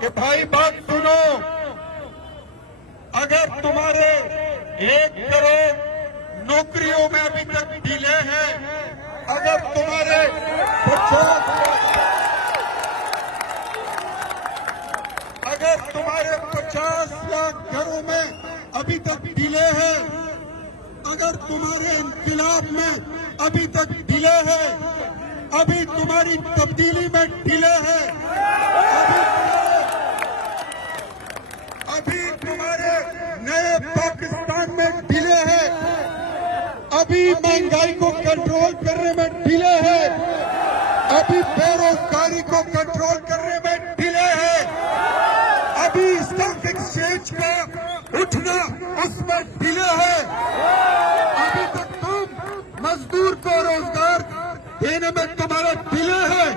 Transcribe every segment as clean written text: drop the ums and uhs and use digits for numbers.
कि भाई बात सुनो, अगर तुम्हारे 1 करोड़ नौकरियों में अभी तक डिले है, अगर तुम्हारे 50 लाख घरों में अभी तक डिले है, अगर तुम्हारे इंकलाब में अभी तक डिले है, अभी तुम्हारी तब्दीली में डिले है, अभी तुम्हारे नए पाकिस्तान में डिले है, अभी महंगाई को कंट्रोल करने में डिले है, अभी बेरोजगारी को कंट्रोल करने में डिले है, अभी स्टॉक एक्सचेंज का उठना उसमें डिले है, अभी तक तुम मजदूर को रोजगार देने में तुम्हारा डिले है,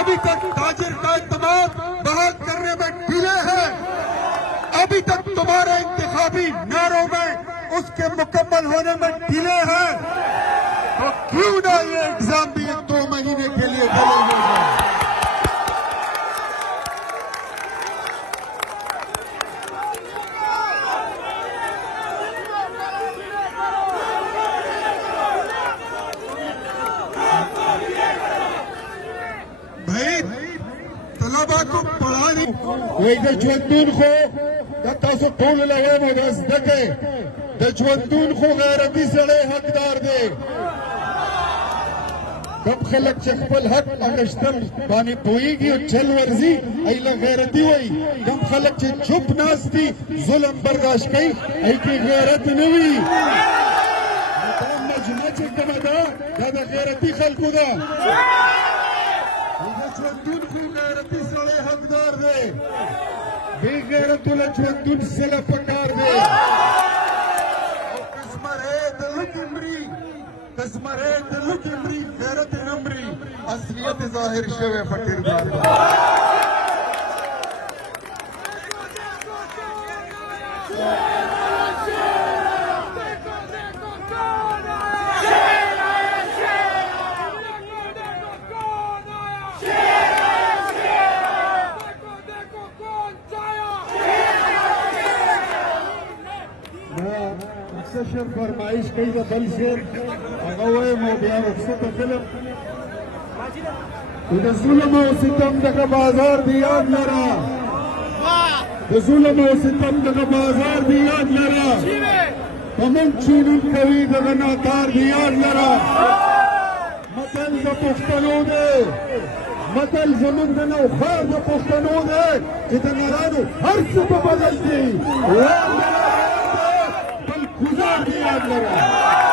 अभी तक ताजिर का एतमाद बहाल करने में डिले है, अभी तक तुम्हारे इंतखाबी नारों में उसके मुकम्मल होने में डिले है। तो क्यों ना ये एग्जाम भी 2 महीने के लिए डिले हो जाए। तलबा को पढ़ाने दजवंदून खो तासो टोल लगे मोदस दके दजवंदून खो गैरती सड़े हकदार दे कब खलक चखपल हक अगश्तल बानी पोईगी चल वर्जी ऐला गैरती हुई कब खलक चे चुप नास्ती जुल्म बर्दाश्त कई ऐ की गैरत नवी मजमा चे कमदा दादा गैरती खलकू दा दजवंदून खो गैरती सड़े हकदार दे बेगैरतुल दजवंदून सला पकार दे कस्मरे दिल किमरी गैरत नमरी असलियत जाहिर शवे फकीर फरमाइश कई दफल से अगवे मोबिया रुखसत फिल्म जुल्म और सितम का बाजार दिया लरा जुल्म और सितम का बाजार दिया लरा कमन चीन कवि नाकार दिया लरा मतल पुख्तनों दे मतल जमीन दनो खार पुख्तनों दे जितना रानो हर सुबह बदलती गुजार दिया लगा